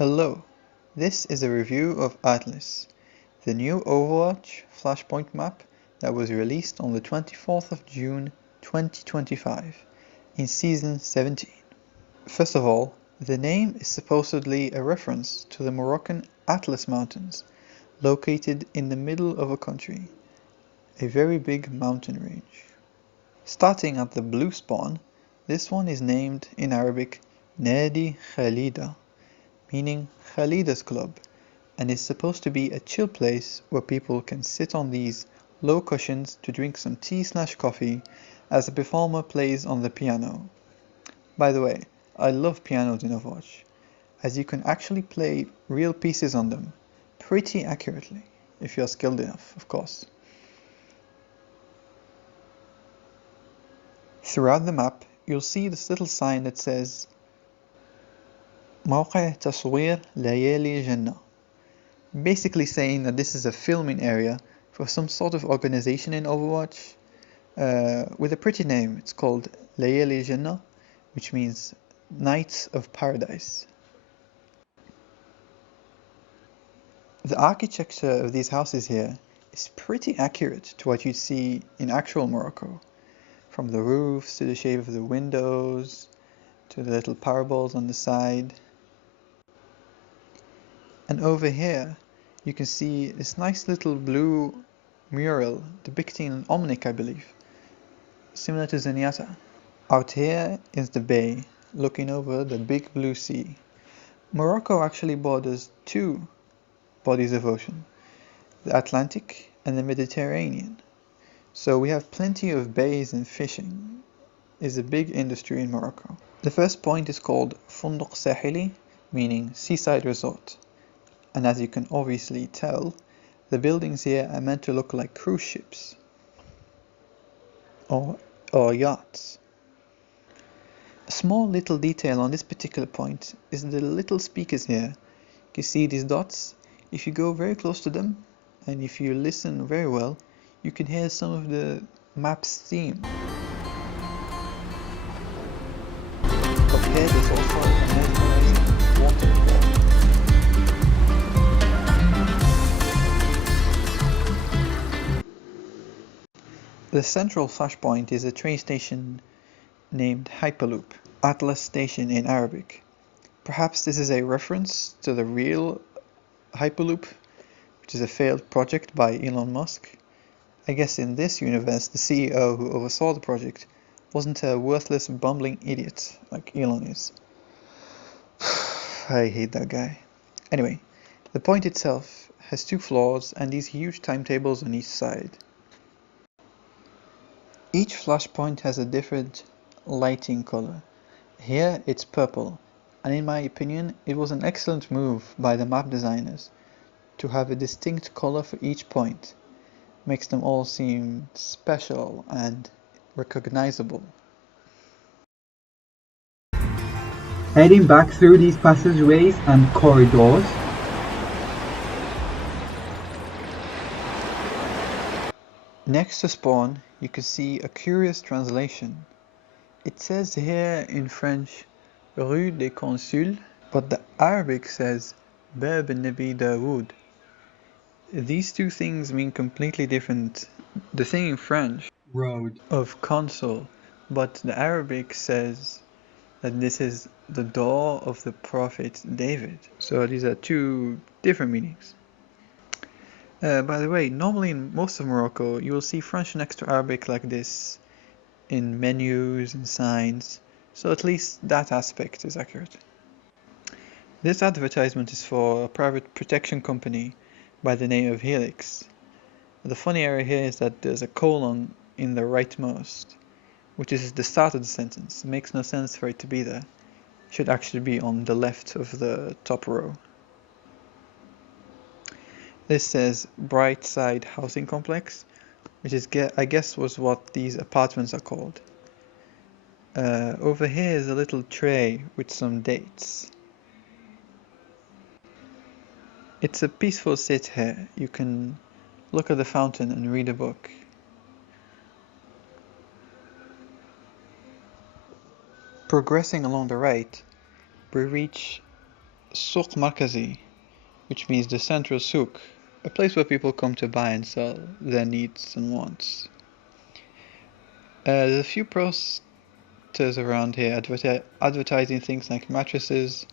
Hello, this is a review of Aatlis, the new Overwatch Flashpoint map that was released on the 24th of June 2025 in Season 17. First of all, the name is supposedly a reference to the Moroccan Aatlis Mountains, located in the middle of a country, a very big mountain range. Starting at the blue spawn, this one is named in Arabic Nadi Khalida, meaning Khalida's Club, and is supposed to be a chill place where people can sit on these low cushions to drink some tea/coffee as a performer plays on the piano. By the way, I love pianos in Overwatch, as you can actually play real pieces on them pretty accurately, if you're skilled enough, of course. Throughout the map, you'll see this little sign that says موقع تصوير ليالي جنة, basically saying that this is a filming area for some sort of organization in Overwatch with a pretty name. It's called Layali Jannah, which means Nights of Paradise. The architecture of these houses here is pretty accurate to what you'd see in actual Morocco, from the roofs to the shape of the windows to the little parabols on the side. And over here you can see this nice little blue mural depicting an Omnic, I believe, similar to Zenyatta. Out here is the bay, looking over the big blue sea. Morocco actually borders two bodies of ocean, the Atlantic and the Mediterranean. So we have plenty of bays, and fishing is a big industry in Morocco. The first point is called Funduq Sahili, meaning seaside resort. And as you can obviously tell, the buildings here are meant to look like cruise ships or yachts. A small little detail on this particular point is the little speakers here. You see these dots? If you go very close to them and if you listen very well, you can hear some of the map's theme. Up here there's also a mesmerizing waterfall. The central flashpoint is a train station named Hyperloop, Aatlis Station in Arabic. Perhaps this is a reference to the real Hyperloop, which is a failed project by Elon Musk. I guess in this universe the CEO who oversaw the project wasn't a worthless bumbling idiot like Elon is. I hate that guy. Anyway, the point itself has two floors and these huge timetables on each side. Each flashpoint has a different lighting color. Here it's purple, and in my opinion it was an excellent move by the map designers to have a distinct color for each point. Makes them all seem special and recognizable. Heading back through these passageways and corridors, next to spawn, you can see a curious translation. It says here in French, Rue des Consuls, but the Arabic says, Bab Nabi Dawood. These two things mean completely different. The thing in French, road, of consul, but the Arabic says that this is the door of the prophet David. So these are two different meanings. By the way, normally in most of Morocco, you will see French next to Arabic like this in menus and signs, so at least that aspect is accurate. This advertisement is for a private protection company by the name of Helix. The funny area here is that there's a colon in the rightmost, which is the start of the sentence. It makes no sense for it to be there. It should actually be on the left of the top row. This says Brightside Housing Complex, which is, I guess, was what these apartments are called. Over here is a little tray with some dates. It's a peaceful sit here. You can look at the fountain and read a book. Progressing along the right, we reach Souk Markazi, which means the central souk, a place where people come to buy and sell their needs and wants. There's a few posters around here advertising things like mattresses,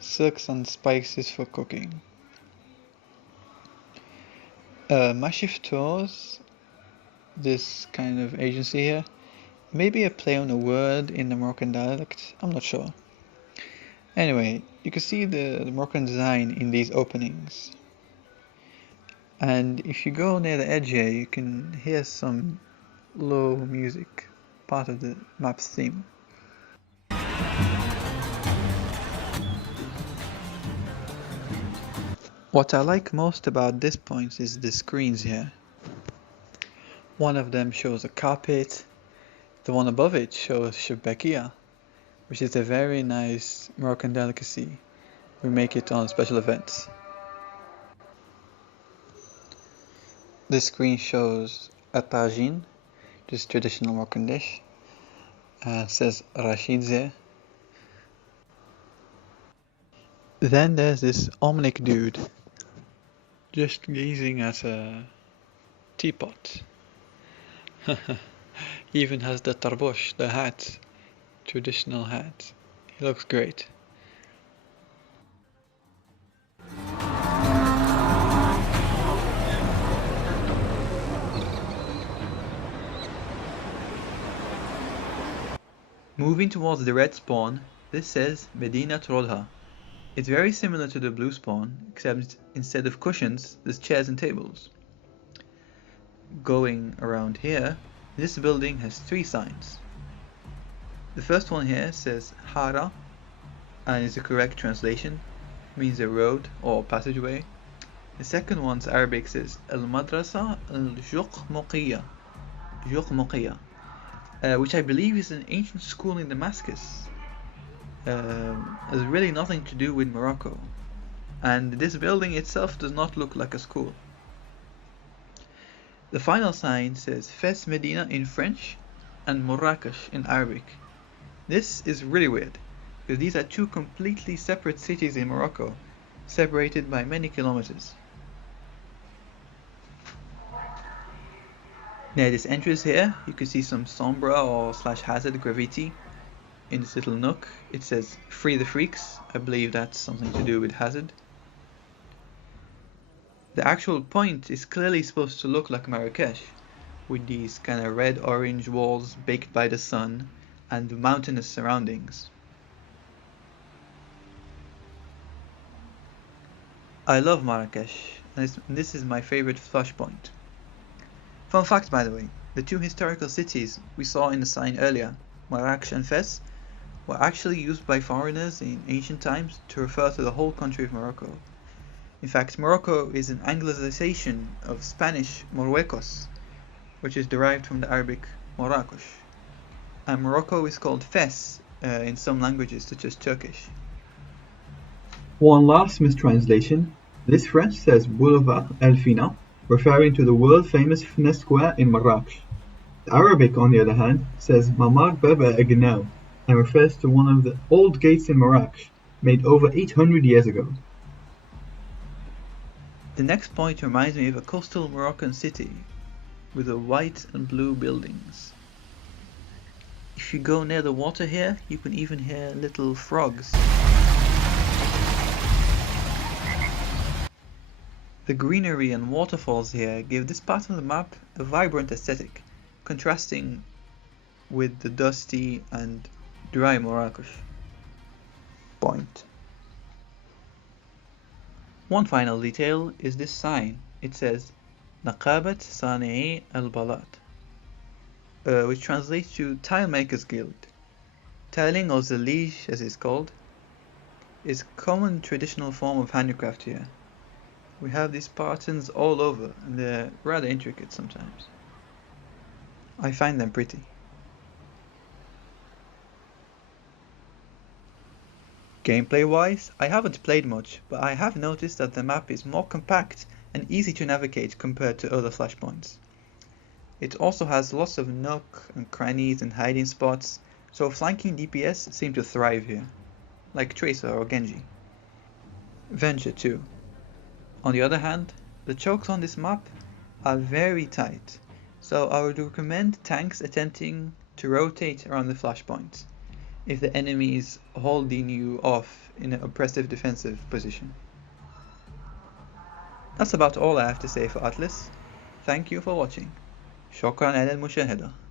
silks and spices for cooking. Mashif Tours, this kind of agency here, maybe a play on a word in the Moroccan dialect, I'm not sure. Anyway, you can see the Moroccan design in these openings. And if you go near the edge here, you can hear some low music, part of the map's theme. What I like most about this point is the screens here. One of them shows a carpet, the one above it shows shabakia, which is a very nice Moroccan delicacy. We make it on special events. This screen shows a tagine, which is traditional Moroccan dish. Says Rashid there. Then there's this Omnic dude, just gazing at a teapot. He even has the tarbosh, the hat, traditional hat. He looks great. Moving towards the red spawn, this says Medina Rodha. It's very similar to the blue spawn, except instead of cushions, there's chairs and tables. Going around here, this building has 3 signs. The first one here says Hara, and is the correct translation, means a road or passageway. The second one's Arabic says Al Madrasa Al Juqmuqiyya, which I believe is an ancient school in Damascus. Has really nothing to do with Morocco, and this building itself does not look like a school. The final sign says Fes Medina in French and Marrakesh in Arabic. This is really weird, because these are 2 completely separate cities in Morocco, separated by many kilometers. Near this entrance here, you can see some sombra or /hazard graffiti. In this little nook, it says Free the Freaks. I believe that's something to do with Hazard. The actual point is clearly supposed to look like Marrakesh, with these kind of red-orange walls baked by the sun and mountainous surroundings. I love Marrakesh, and this is my favorite flush point. Fun fact, by the way, the 2 historical cities we saw in the sign earlier, Marrakesh and Fes, were actually used by foreigners in ancient times to refer to the whole country of Morocco. In fact, Morocco is an Anglicization of Spanish Marruecos, which is derived from the Arabic Marrakesh. And Morocco is called Fes in some languages, such as Turkish. One last mistranslation. This French says Boulevard El Fina, referring to the world-famous Fnes Square in Marrakech. The Arabic, on the other hand, says Mamar Baba Agnaw, and refers to one of the old gates in Marrakech, made over 800 years ago. The next point reminds me of a coastal Moroccan city with the white and blue buildings. If you go near the water here, you can even hear little frogs. The greenery and waterfalls here give this part of the map a vibrant aesthetic, contrasting with the dusty and dry Marrakech. Point. One final detail is this sign. It says Naqabat Sani'i al-Balat, which translates to Tile Makers Guild. Tiling, or zalige as it's called, is a common traditional form of handicraft here. We have these patterns all over, and they're rather intricate sometimes. I find them pretty. Gameplay-wise, I haven't played much, but I have noticed that the map is more compact and easy to navigate compared to other flashpoints. It also has lots of nook and crannies and hiding spots, so flanking DPS seem to thrive here, like Tracer or Genji. Venture too. On the other hand, the chokes on this map are very tight, so I would recommend tanks attempting to rotate around the flashpoint if the enemy is holding you off in an oppressive defensive position. That's about all I have to say for Aatlis. Thank you for watching. شكرا على المشاهدة.